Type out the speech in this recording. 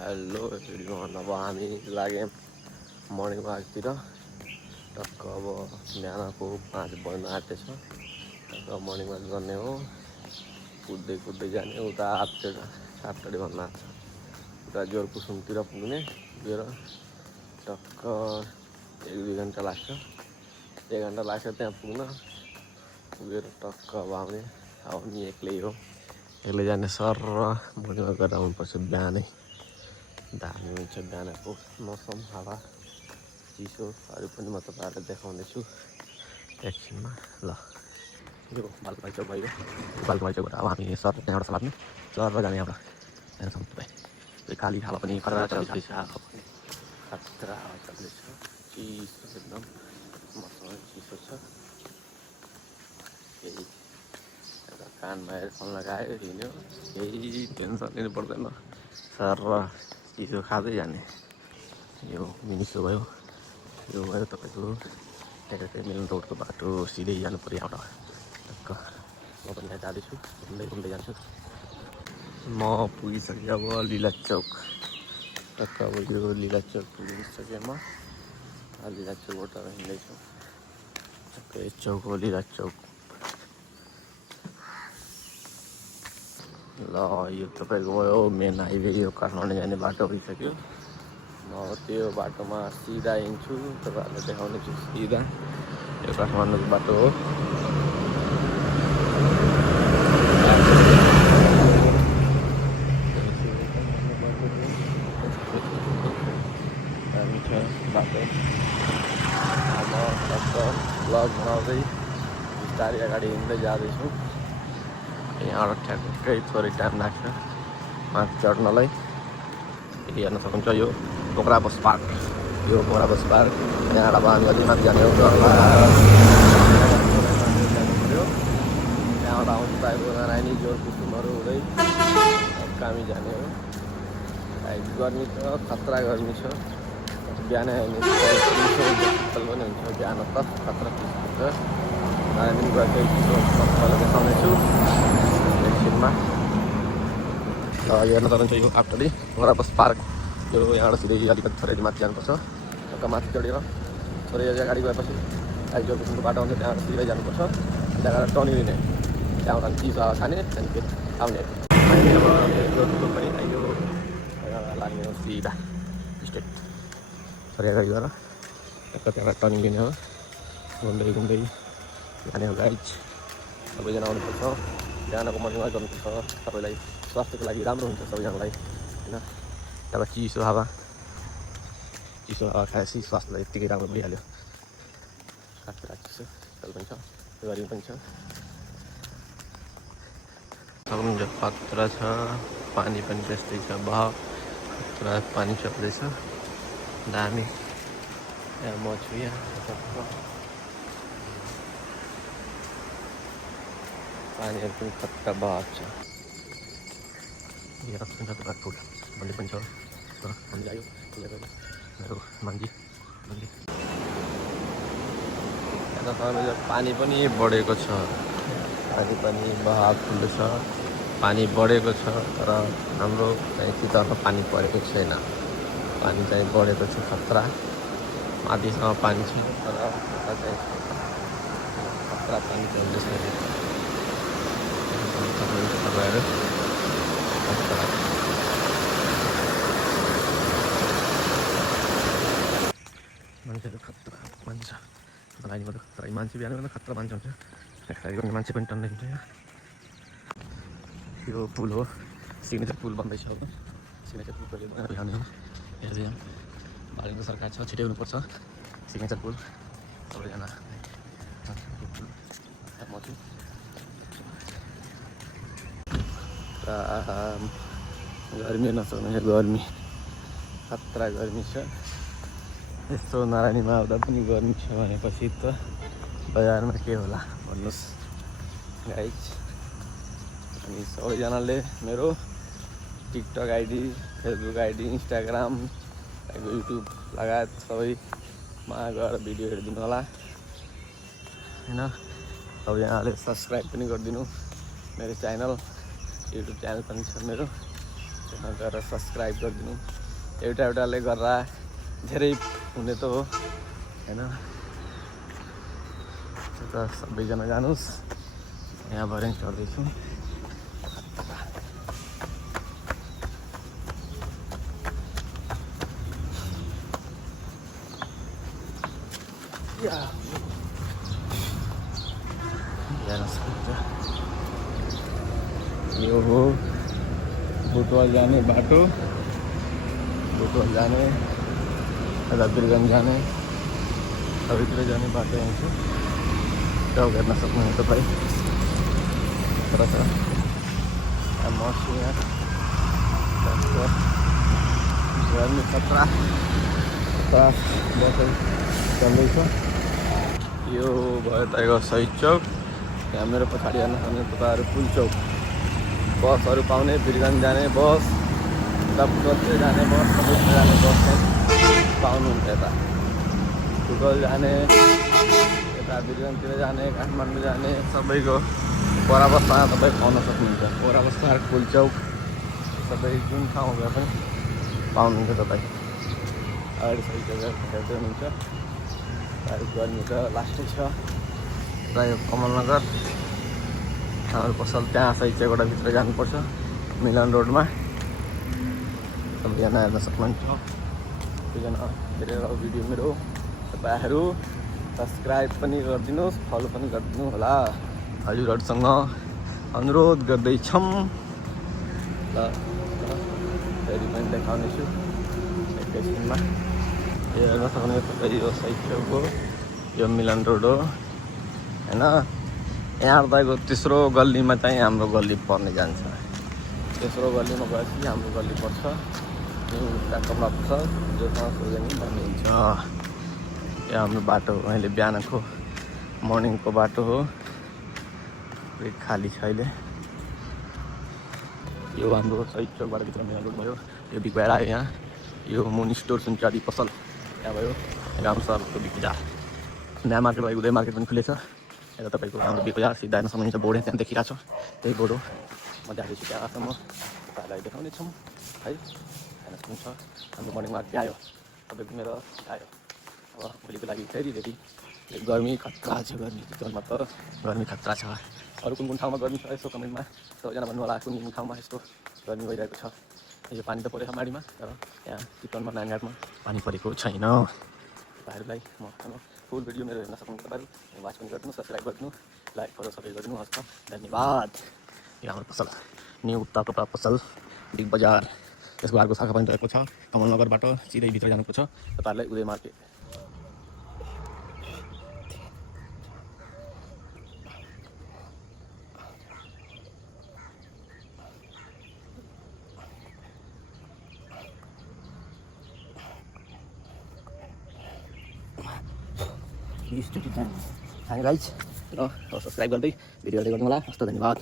Hello everyone. अब हामी लाग्यौँ मर्निङ वाकतिर। टक्क अब बिहानको 5 बज्न आँटेछ। टक्क मर्निङ वाक गर्ने हो। कुद्दै कुद्दै जाने उता सातटडी भन्न आएको छ। उता जोरकुसुमतिर पुग्ने गएर टक्क 1-2 घन्टा लाग्छ। 1 घन्टा लाग्छ त्यहाँ पुगेर टक्क अब आउने। अब नि एक्लै हो, एक्लै जाने सर र मर्निङ वाक गरेर आउनुपर्छ। बिहानै दामी हुन्छ बिहानको मौसम, हावा, चिसोहरू पनि म तपाईँहरूलाई देखाउनेछु एकछिनमा। ल यो बालकुमारी चौक भयो। बालकुमारी चौकबाट अब हामी सर त्यहाँबाट सलाद्ने सर र जाने एउटा त्यहाँसम्म तपाईँ काली हावा पनि खतरा चल्दैछ। खतरा हावा चल्दैछ, चिसो एकदम मसँग चिसो छ। केही कानमा एयरफोन लगायो हिँड्यो, केही टेन्सन लिनु पर्दैन। सर र चिसो खाँदै जाने। यो मिनिसो भयो, यो भयो तपाईँको त्यहाँ मिलन रोडको बाटो। सिधै जानु पऱ्यो यहाँबाट। टक्क म पनि यहाँ जाँदैछु, घुम्दै घुम्दै जान्छु। म पुगिसकेँ अब लिला चौक। टक्क अब यो लिला चौक पुगिसकेँ म। लिला चौकबाट हिँड्दैछु। टक्क यो चौक हो लिला चौक। ल यो तपाईँको भयो मेन हाइवे। यो काठमाडौँ जाने बाटो भइसक्यो। म त्यो बाटोमा सिधा हिँड्छु, तपाईँहरूलाई देखाउने छु सिधा। यो काठमाडौँको बाटो हो। दामी छ बाटो। अब टक्क ब्लग बनाउँदै बिस्तारै अगाडि हिँड्दै जाँदैछु। यहाँबाट ठ्याक्कै थोरै टाइम लाग्छ माथि चढ्नलाई। हेर्न सक्नुहुन्छ यो पोखरा बस पार्क। यो पोखरा बस पार्क। यहाँबाट अब हामी अझै माथि जाने हो। त्यहाँबाट आउँछ तपाईँको नारायणी जोरकुसुमहरू हुँदै कामी जाने हो। गर्मी छ, खतरा गर्मी छ। बिहानै आउने चिसो पनि हुन्छ। बिहान त खतरा चिसो हुन्छ। नारायणी गएर तपाईँलाई देखाउनेछु एकछिनमा। हेर्न सक्नुहुन्छ यो आफ्टरली पोखरा बस पार्क। यो यहाँबाट सिधै अलिकति थोरै माथि जानुपर्छ। टक्क माथि चढेर थोरै अगाडि गएपछि जोरकुसुमको बाटो आउँछ, त्यहाँबाट सिधै जानुपर्छ। त्यहाँबाट टर्निङ लिने, त्यहाँबाट चिसो हावा खाने, त्यहाँदेखि आउने। अब जोरकुसुम पनि आइयो, लाग्ने हो सिधा स्ट्रेट थोरै अगाडि गएर टक्क त्यहाँबाट टर्निङ लिने हो। घुम्दै घुम्दै जाने हो गाइज। सबैजना आउनुपर्छ। बिहानको मर्निङ वाक गर्नुपर्छ। सबैलाई स्वास्थ्यको लागि राम्रो हुन्छ सबैजनालाई होइन। त्यहाँबाट चिसो हावा खाएपछि स्वास्थ्यलाई यत्तिकै राम्रो भइहाल्यो। खतरा चिसो पनि छ, गर्मी पनि छ। सक्नुहुन्छ खतरा छ, पानी पनि त्यस्तै छ। खतरा पानी चल्दैछ दामी। यहाँ म छु, यहाँ पानीहरू पनि खतरा बहाव छ। यहाँ सुन्छ तपाईँ फुल मन्दिर पनि छ। मन्दिर आयो मेरो मन्दिर। यता तपाईँको पानी पनि बढेको छ। पानी पनि बहाव ठुलो छ, पानी बढेको छ। तर हाम्रो चाहिँ चितवनमा पानी परेको छैन। पानी चाहिँ बढेको छ खतरा। माथिसम्म पानी छ, तर यता चाहिँ खतरा पानी चल्दैछ। तपाईँहरू मान्छेहरू खतरा मान्छ लाइन गर्दा। तर मान्छे बिहान गर्दा खतरा मान्छे हुन्छ। एक्सर्साइज गर्ने मान्छे पनि टन्नै हुन्छ यहाँ। यो पुल हो, सिग्नेचर पुल बन्दैछ अब। सिग्नेचर पुल कहिले बनाउने हो यहाँ चाहिँ बालेन्द्र सरकार छ, छिटै हुनुपर्छ सिग्नेचर पुल। सबैजना म छु। गर्मी नसक्ने गर्मी, खतरा गर्मी छ। यस्तो नारायणीमा आउँदा पनि गर्मी छ भनेपछि त बजारमा के होला भन्नुहोस् गाइज। अनि सबैजनाले मेरो TikTok ID, Facebook ID, Instagram, YouTube लगायत सबैमा गएर भिडियो हेरिदिनु होला होइन। सबैजनाले सब्सक्राइब पनि गरिदिनु मेरो च्यानल। युट्युब च्यानल पनि छ मेरो, त्यसमा गएर सब्सक्राइब गरिदिनु। एउटाले गर्दा धेरै हुने त हो हैन। त सबैजना जानुहोस्। यहाँ भएर चढ्दैछु। यो हो बुटवल जाने बाटो। बुटवल जाने बिरगञ्ज जाने सबैतिर जाने बाटो यहाँ छ। गाउँ हेर्न सक्नुहुन्छ तपाईँ। तर म छु यहाँ गर्मी खतरा बस चल्दैछ। यो भयो तपाईँको शहीद चौक। यहाँ मेरो पछाडि हेर्न सक्नुहुन्छ तपाईँहरू पुल चौक। बसहरू पाउने बिरगञ्ज जाने बस, डक्टर जाने बस, सबैतिर जाने बस चाहिँ पाउनुहुन्छ। यता बुटवल जाने, यता बिरगञ्जतिर जाने, काठमाडौँ जाने सबैको बराबस्तामा तपाईँ पाउन सक्नुहुन्छ। बराबस्ता पुल चौक सबै जुन ठाउँ गए पनि पाउनुहुन्छ तपाईँ। अगाडि सही जग्गा हेर्दै हुनुहुन्छ। गर्मी त लास्टै छ। र यो कमलनगर हाम्रो पसल त्यहाँ सही चौकबाट भित्र जानुपर्छ मिलन रोडमा। सबैजना हेर्न सक्नुहुन्छ। सबैजना हेरेर भिडियो मेरो तपाईँहरू सब्सक्राइब पनि गरिदिनुहोस्, फलो पनि गरिदिनु होला। हजुरहरूसँग अनुरोध गर्दैछौँ। ल फेरि पनि देखाउनेछु एकैछिनमा। यो हेर्न सक्नुहुन्छ तपाईँ। यो सही चौक हो, यो मिलन रोड हो हैन। यहाँ तपाईँको तेस्रो गल्लीमा चाहिँ हाम्रो गल्ली पर्ने जान्छ। तेस्रो गल्लीमा गएपछि हाम्रो गल्ली पर्छ न्यु कपडा पसल, जोसँग सुर्गनी भनिन्छ। यो हाम्रो बाटो अहिले बिहानको मर्निङको बाटो हो। खाली छ अहिले। यो हाम्रो सही चौकबाट भित्र मिलन रोड भयो। यो बिग बाजार आयो यहाँ। यो मुनि स्टोर सुनचाँदी पसल यहाँ भयो। राम्रो सरको बिग बजार। नयाँ मार्केट भएको उदय मार्केट पनि खुलेछ। यता तपाईँको हाम्रो बिग बजार सिधा हेर्न सक्नुहुन्छ। बोर्ड त्यहाँ देखिरहेको छ, त्यही बोर्ड हो। म जाँदैछु त्यहाँसम्म, तपाईँलाई देखाउने छौँ है। हेर्न सक्नुहुन्छ हाम्रो मर्निङ मार्केट आयो। तपाईँको मेरो आयो। अब भोलिको लागि फेरि रेडी। गर्मी खतरा छ। गर्मी चितवनमा त गर्मी खतरा छ। अरू कुन ठाउँमा गर्मी छ यसो कमेन्टमा सबैजना भन्नु होला। कुन ठाउँमा यस्तो गर्मी भइरहेको छ। यो पानी त परेको छ माडीमा, तर यहाँ चितवनमा नानीघाटमा पानी परेको छैन। तपाईँहरूलाई म फुल भिडियो मेरो हेर्न सक्नुहुन्छ। तपाईँहरू वाच पनि गरिदिनु, सब्सक्राइब गरिदिनु, लाइक फलो सबै गरिदिनु। हस् त, धन्यवाद। यो हाम्रो पसल न्यु उत्तर कपडा पसल बिग बजार। यसको अर्को शाखा पनि रहेको छ कमलनगरबाट सिधै भित्र जानुपर्छ तपाईँहरूलाई उदय मार्केट। गाइज र सब्सक्राइब गर्दै भिडियो हेर्दै गर्नु होला। हस् त, धन्यवाद।